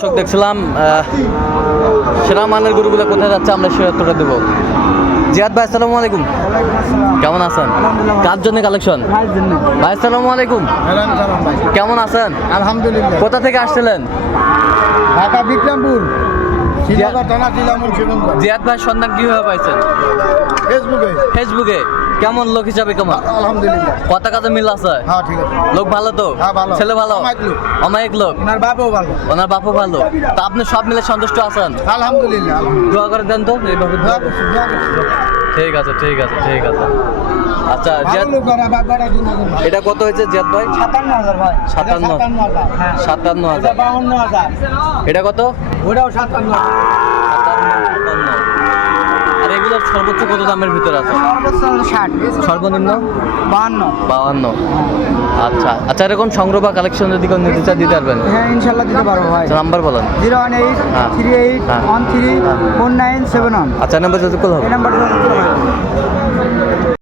দর্শক দেখছিলাম সেরা মানের গরুগুলো কোথায় যাচ্ছে আমরা সে উত্তরটা দেবো। জিয়াদ ভাই আসসালামু আলাইকুম, কেমন আছেন? কার জন্য কালেকশন? ভাই আসসালামু আলাইকুম, কেমন আছেন? আলহামদুলিল্লাহ। কোথা থেকে আসছিলেন? ঢাকা বিক্রমপুর জিয়াদ ভাই সন্ধান কিভাবে পাইছেন? ফেসবুকে। কেমন লোক হিসাবে কেমন? আলহামদুলিল্লাহ। কথা কাজে মিল আছে? হ্যাঁ ঠিক আছে। লোক ভালো তো? হ্যাঁ, ভালো। ছেলে ভালো? অমায়িক লোক। অমায়িক লোক। ওনার বাপও ভালো। ওনার বাপও ভালো। তা আপনি সব মিলে সন্তুষ্ট আছেন? আলহামদুলিল্লাহ। দোয়া করে দেন তো এইভাবে। ঠিক আছে ঠিক আছে ঠিক আছে। আচ্ছা জিয়াদ, এটা কত হয়েছে জিয়াদ ভাই? 57,000 ভাই। 57,000 57,000। 52,000। এটা কত? ওটাও 57,000। 57,000। আর এগুলো সর্বোচ্চ কত দামের ভিতরে আছে? সর্বোচ্চ 60। সর্বনিম্ন 52। 52। আচ্ছা আচ্ছা, এরকম সংগ্রহ বা কালেকশন যদি কোনো নিতে চান দিতে পারবেন? হ্যাঁ ইনশাআল্লাহ দিতে পারবো ভাই। নাম্বার বলেন। 01838134971। আচ্ছা নাম্বার যত কল হবে। এই নাম্বার